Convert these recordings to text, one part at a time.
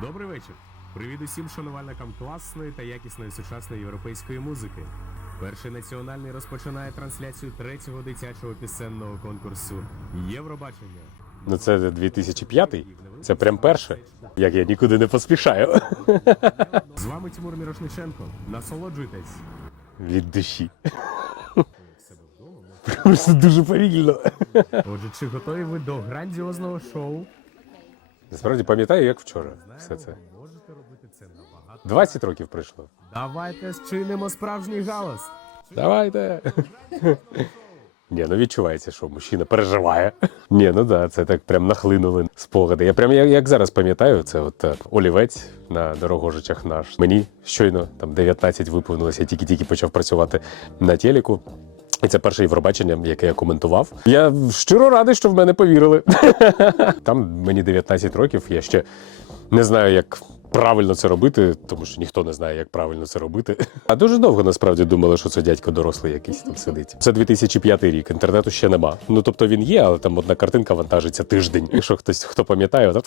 Добрий вечір. Привіт усім шанувальникам класної та якісної сучасної європейської музики. Перший національний розпочинає трансляцію третього дитячого пісенного конкурсу Євробачення. Ну це 2005 Це прям перше. Як я нікуди не поспішаю. З вами Тимур Мірошниченко. Насолоджуйтесь. Від душі. Просто дуже повільно. Отже, чи готові ви до грандіозного шоу? Насправді пам'ятаю, як вчора. Все це. Можете робити це набагато. 20 років пройшло. Давайте зчинимо справжній галас. Давайте. Ні, ну відчувається, що мужчина переживає. Ні, ну да, це так прям нахлинули спогади. Я прям як, як зараз пам'ятаю, це от олівець на дорогожичах наш. Мені щойно там 19 виповнилося, я тільки-тільки почав працювати на телеку. І це перше Євробачення, яке я коментував. Я щиро радий, що в мене повірили. Там мені 19 років, я ще не знаю, як правильно це робити, тому що ніхто не знає, як правильно це робити. А дуже довго насправді думали, що це дядько дорослий якийсь там сидить. Це 2005 рік, інтернету ще нема. Ну тобто він є, але там одна картинка вантажиться тиждень. Якщо хтось хто пам'ятає, так.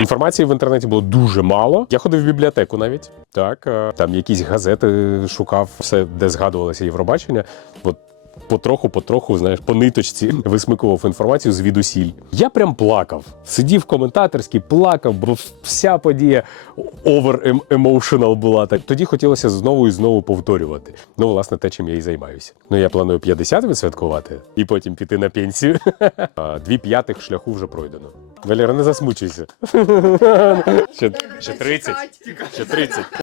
Інформації в інтернеті було дуже мало. Я ходив в бібліотеку навіть. Так, е, там якісь газети шукав, все, де згадувалося Євробачення. От потроху, потроху, знаєш, по ниточці висмикував інформацію звідусіль. Я прям плакав. Сидів коментаторський, плакав, бо вся подія over emotional була. Так тоді хотілося знову і знову повторювати. Ну, власне, те, чим я і займаюся. Ну, я планую 50 відсвяткувати і потім піти на пенсію. Дві п'ятих шляху вже пройдено. Валера, не засмучуйся. Ще, ще 30. Ще 30.